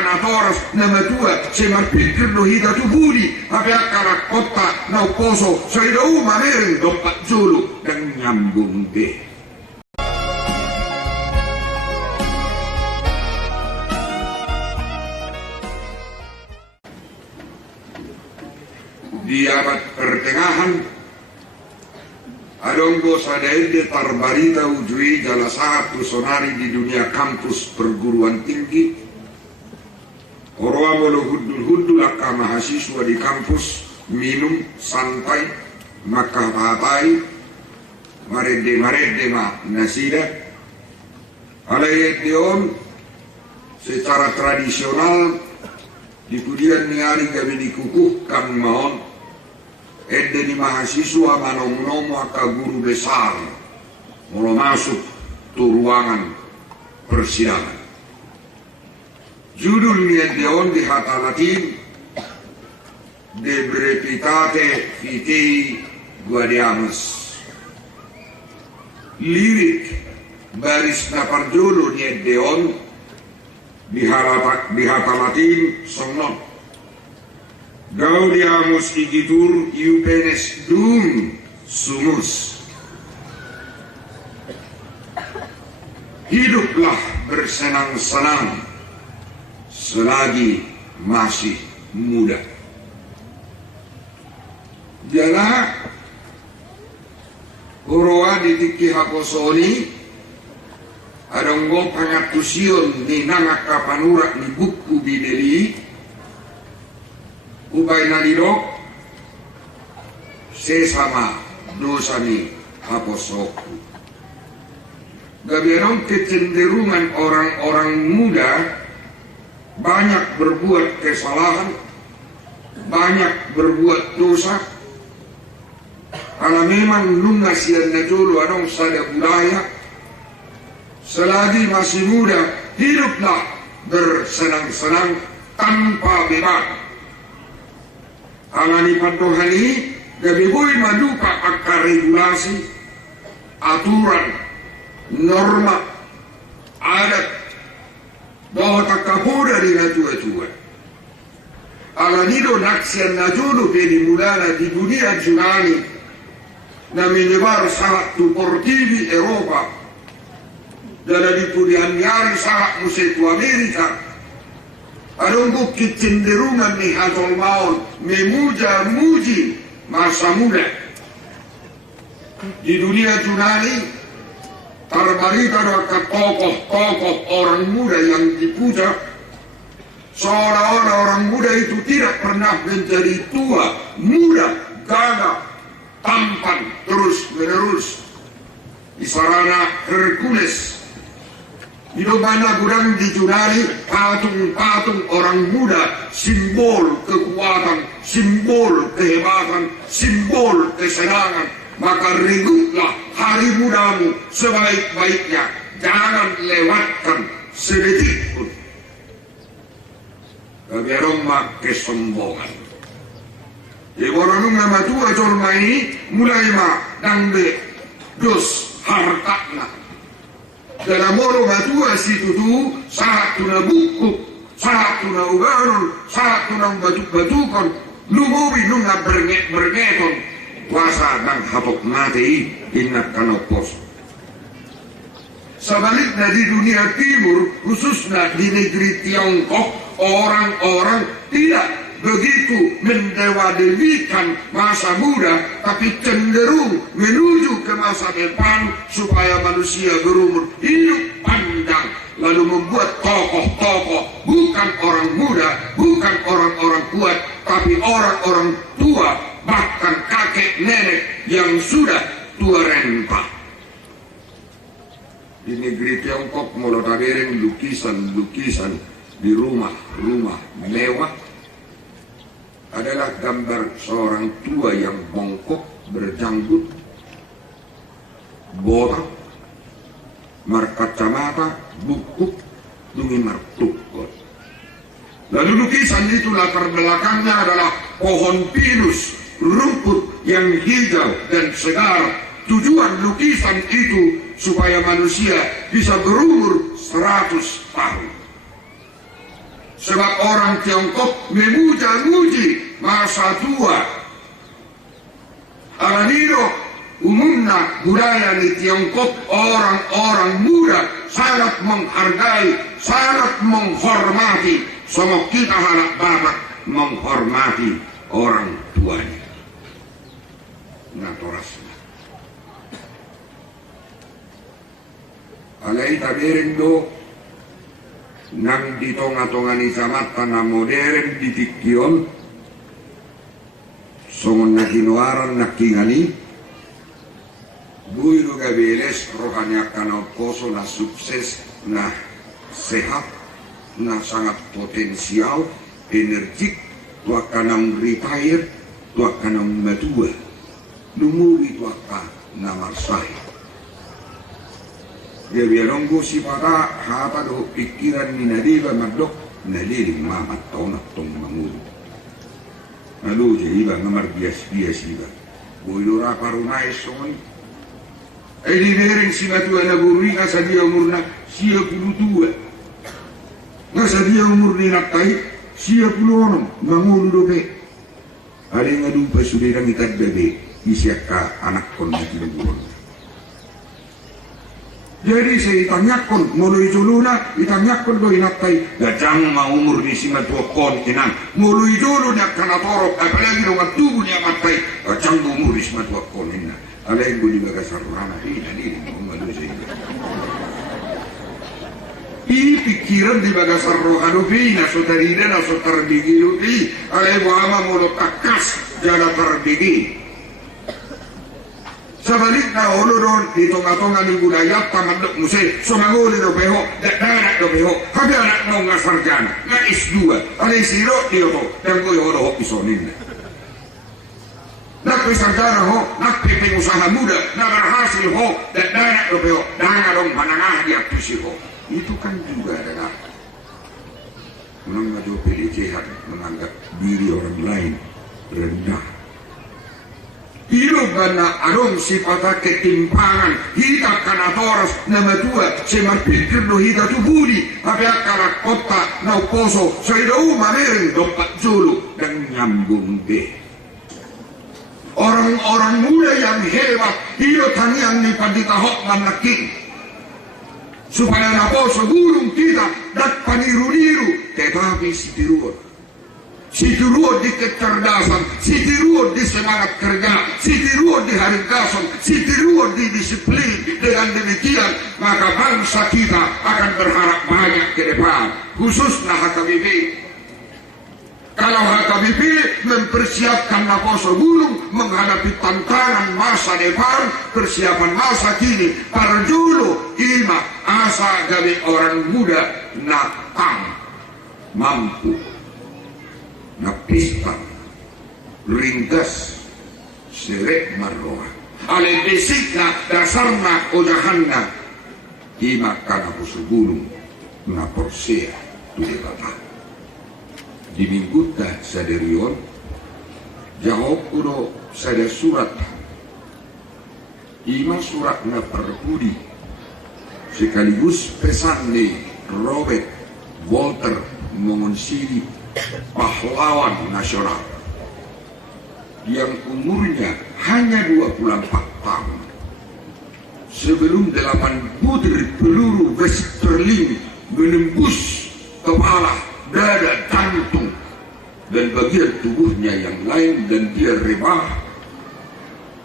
kanatoras na matua se marpikir no hita tubuli api akara kota na uposo sa idau mamereng dopat julu dan nyambung deh. Di abad pertengahan adonggo sadaende tarbarita ujui jala satu sonari di dunia kampus perguruan tinggi orwamolo hudul akka mahasiswa di kampus minum santai maka patai marede ma nasida alayetiun secara tradisional di kudian niari gabi dikukuhkan mahon ede di mahasiswa manom-nomo aka guru besar mau masuk tu ruangan persidangan. Judulnya deon di hata latin De brevitate Vitae Guardiamus. Lirik baris naparjolo ni deon di hata latin somnon Gaudiamus igitur iupenes dum sumus. Hiduplah bersenang-senang selagi masih muda. Jala Uroa ditiki hakosoni adonggo pangatusion ni nangak kapanurak ni buku bideli ubay nalidok sesama dosani haposoku. Gabiarong kecenderungan orang-orang muda banyak berbuat kesalahan, banyak berbuat dosa. Kalau memang lungas yang najulu adong sada budaya, selagi masih muda hiduplah bersenang-senang tanpa beban. Alani pantohani gabiboy madupa akar regulasi, aturan, norma, adat bahwa takapoda di najua-jua. Alanido naksian najulu pedi mulana di dunia junani na menyebar salah tu portivi Eropa dan di pudian nyari salah musetu Amerika. Adonggo kecenderungan nih atol maon memuja-muji masa muda. Di dunia junani terbarita ke tokoh-tokoh orang muda yang dipuja seolah-olah orang muda itu tidak pernah menjadi tua, muda, gagah, tampan terus-menerus. Di sarana Hercules di mana gudang dijunari patung-patung orang muda, simbol kekuatan, simbol kehebatan, simbol kesenangan. Maka regutlah hari mudamu sebaik-baiknya, jangan lewatkan sedetik pun. Kabiarong mak kesombongan. Iborong nama tua jorma ini mulai mak dangbe dos hartakna. Dalam moro matua situ tu saat tuna buku, saat tuna ugaron, saat tuna batuk-batukon, lumobi nunga bergeton, wasa dan hapok mati innak kanopos. Sebaliknya di dunia timur, khususnya di negeri Tiongkok, orang-orang tidak begitu mendewa-dewikan masa muda, tapi cenderung menuju ke masa depan supaya manusia berumur hidup panjang, lalu membuat tokoh-tokoh bukan orang muda, bukan orang-orang kuat, tapi orang-orang tua, bahkan kakek nenek yang sudah tua renta. Di negeri Tiongkok mulai tabereng lukisan-lukisan di rumah-rumah mewah adalah gambar seorang tua yang bongkok, berjanggut, botak, markacamata, bukuk, dungi martukot. Lalu lukisan itu latar belakangnya adalah pohon pinus, rumput yang hijau dan segar. Tujuan lukisan itu supaya manusia bisa berumur 100 tahun. Sebab orang Tiongkok memuja-muji masa tua. Araniro umumnya budaya di Tiongkok, orang-orang muda sangat menghargai, sangat menghormati. Semua kita anak Batak menghormati orang tuanya. Naturasnya. Alai tabirin do nang di tonga-tonga ni samata na modern ditikyon songon na kinuaran na kingani buiro gabeles rohanya kanal koso na sukses na sehat na sangat potensial energik tua kanang retire tua kanang matua numuri tua ka na marsai. Dia biarong go si pada hata do pikiran ni nadiba magdok naliling mamat tao na tong mangulo. Nalu iba ngamar bias-bias iba. Boyo ra parunay songon. Ay di nering si matua na burui nga sa dia umur na siya pulutua. Nga sa dia umur ni nakay siya puluonong mangulo dope. Aling nga dupa sudirang itag bebe isya ka anak kon na kinuburon. Jadi saya itanyakan, mulu ijuluna, itanyakan do inatay, gajang maumur di sima tua kon inang, mulu ijulu niya kanatorok, apalagi do tubuh niya matay, gajang maumur di sima tua kon inang, alay ko di baga sarurana, ini malu saya. Pikiran di baga sarurana, na so tarida na so tarbigi, alay wama mulu takas, jala tarbigi. Sebaliknya ulurun di tonga-tonga di budaya tamaduk musik sumanguli do peho danak do peho habi anak no nga sarjana nga S2 alay siro diyo to dan ko yung ho isonin nakpi sarjana ho nakpi pengusaha muda na berhasil ho danak do peho danga dong manangah di aktusi ho itu kan juga adalah menanggap pelecehan menganggap diri orang lain rendah. Hidup na arong sifat ketimpangan hita kanatoras na matua si marpikir do hita tubuli tapi akara kota na uposo sa idau mamereng dopat julu dan nyambung be. Orang-orang muda yang hebat hidup tanyang ni paditahok manaking supaya naposo gulung kita dat paniru-niru tetapi si tiruot. Si tiruot di kecerdasan, si tiruot di semangat kerja, si tiruot di haringkasan, si tiruot di disiplin. Dengan demikian maka bangsa kita akan berharap banyak ke depan, khususnya HKBP. Kalau HKBP mempersiapkan Naposo Gunung menghadapi tantangan masa depan, persiapan masa kini, parjulu ima asa gawe orang muda nakam mampu napistan ringkas serek marroa ale besikna dasarna ojahanna ima kana gunung na porsea tu debata di mingguta saderion jawab kudo sada surat ima surat na perpudi sekaligus pesan ni Robert Walter Mongonsili pahlawan nasional yang umurnya hanya 24 tahun sebelum 8 butir peluru Westerling menembus kepala, dada, jantung dan bagian tubuhnya yang lain dan dia rebah.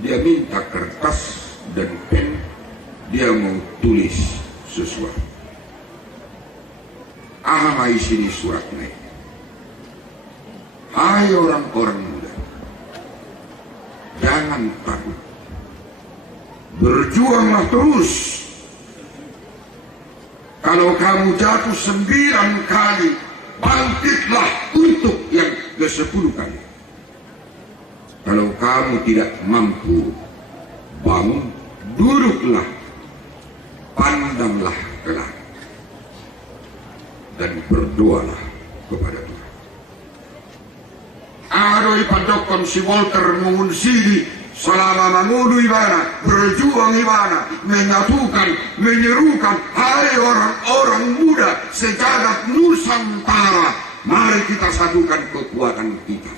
Dia minta kertas dan pen, dia mau tulis sesuatu. Apa isi suratnya? Hai orang-orang muda, jangan takut, berjuanglah terus. Kalau kamu jatuh 9 kali, bangkitlah untuk yang ke-10 kali. Kalau kamu tidak mampu bangun, duduklah, pandanglah ke langit dan berdoalah kepada Tuhan. Aroy padokon si Walter Mongonsili selama mengudu ibana, berjuang ibana, menyatukan, menyerukan, hai orang-orang muda sejagat Nusantara, mari kita satukan kekuatan kita.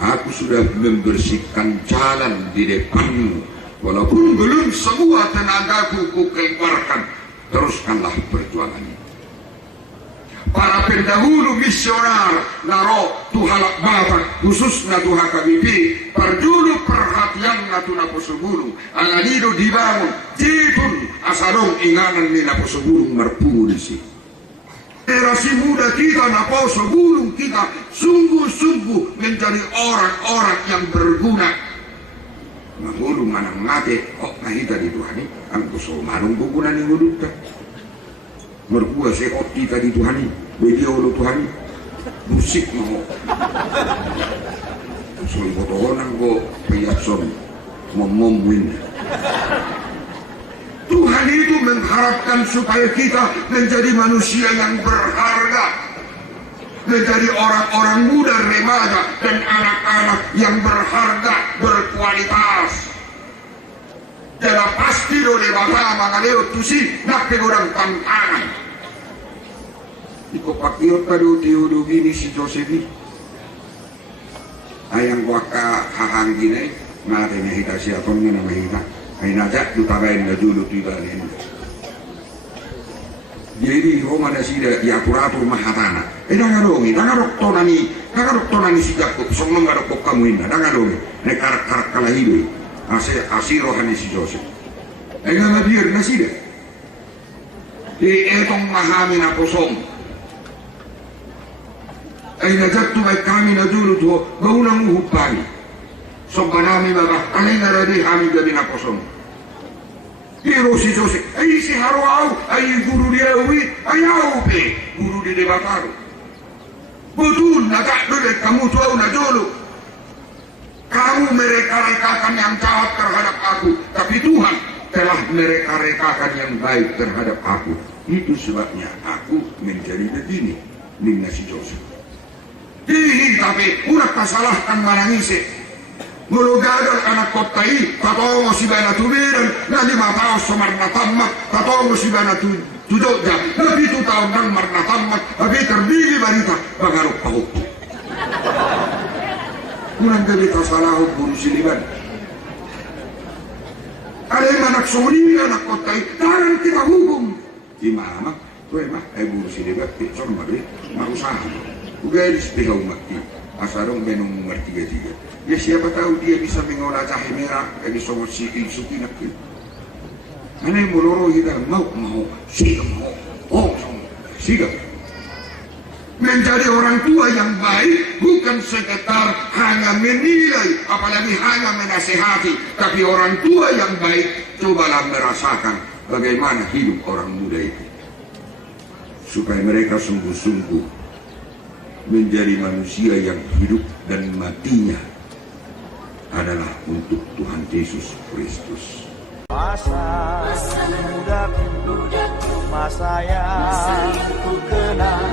Aku sudah membersihkan jalan di depanmu, walaupun belum semua tenagaku kukeluarkan, teruskanlah perjuangan ini. Para pendahulu misionar naro tuhalak bapak khususnya tuha KBP perjulu perhatian natu naposubulu anganido dibangun jitun asadong inganan ni naposubulu merpulisi. Generasi muda kita naposubulu kita sungguh-sungguh menjadi orang-orang yang berguna. Mahulu manang ngate nahita di Tuhan ini ang gusto manong guguna ni ngudut ka. Mergua sekot kita di Tuhan ini, video lo Tuhan ini, musik mau. Soal botohonan go payatson, ngomongin. Tuhan itu mengharapkan supaya kita menjadi manusia yang berharga, menjadi orang-orang muda, remaja dan anak-anak yang berharga, berkualitas. Jangan pasti lo de bata mangaleo tusi nak orang tantangan. Iko pakiot tadu tiudu gini si Josefi. Ayang waka hahang gini, nate nahita siya tong na nahita. Ay najak du tabayin na dulu tiba rin. Jadi Roma na sida diaturatur mahatana. Dangarongi, dangaroktonani si Jacob, song ngarokok kamuin na, dangarongi, nekarak-karak kalahidoy. Asirohan si Joseph. Ay nga nabiyar na sila. Etong mahami na posong. Ay najat tumay kami na dulu to, gaunang uhupani. So banami baba, alay na radi kami gabi na posong. Pero si Joseph, ay si Haruaw, ay guru di Ewi, ayaw pe, guru di Debataro. Betul, nagak dulu kamu tahu na dulu. Kamu mereka-rekakan yang jahat terhadap aku, tapi Tuhan telah mereka-rekakan yang baik terhadap aku. Itu sebabnya aku menjadi begini, Nina si Joseph. Ini tapi udah kesalahkan manangise. Mulu gagal anak kotai, katong si bana tubiran, nanti matao sumarna tamat, katong si bana tujokja, lebih 2 tahun nang marna tamat, lebih terbigi barita, bagarok pahuktu. Kurang dari salah guru siliban. Ada yang anak suri, anak kotai, jangan kita hukum. Gimana? Tuh emang, guru siliban, sorry mari, marusaha. Udah disepihau mati, asarong menung ngerti tiga. Ya siapa tahu dia bisa mengolah jahe merah, ini somot si suki nak. Mana yang meloro kita mau, siga mau, siga. Menjadi orang tua yang baik bukan sekedar hanya menilai, apalagi hanya menasehati, tapi orang tua yang baik cobalah merasakan bagaimana hidup orang muda itu, supaya mereka sungguh-sungguh menjadi manusia yang hidup dan matinya adalah untuk Tuhan Yesus Kristus. Masa mudaku, masa yang ku kenal,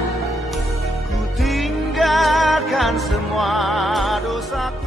tinggalkan semua dosaku.